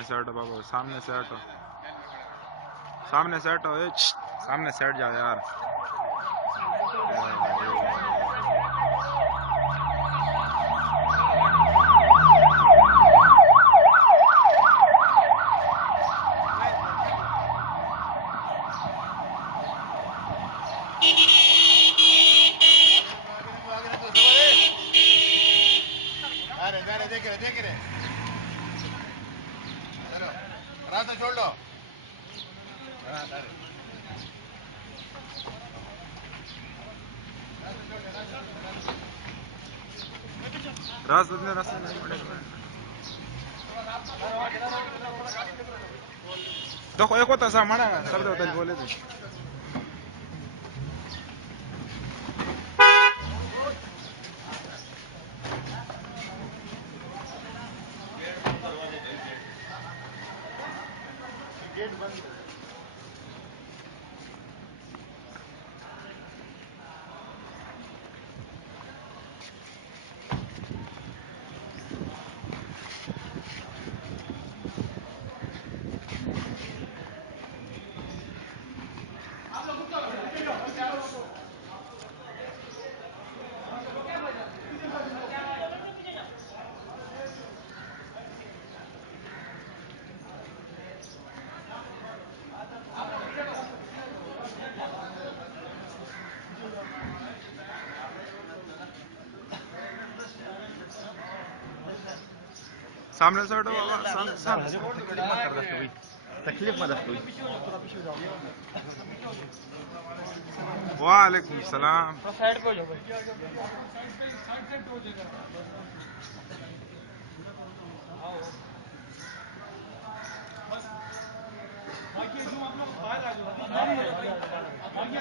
से हटो बाबू, सामने से हटो, सामने से हटो, सामने से हट जाओ यार। देख रहे चलो रास्ता छोड़ लो। रास्ता नहीं पड़ेगा। देखो एक होता सा मना सब होता बोले थे। गेट बंद सामने से हटो बाबा, सामने तकलीफ मत कोई। वालेकुम सलाम। साइड पे हो जाओ भाई। बाकी जो आप लोग बाहर आ जाओ, बाकी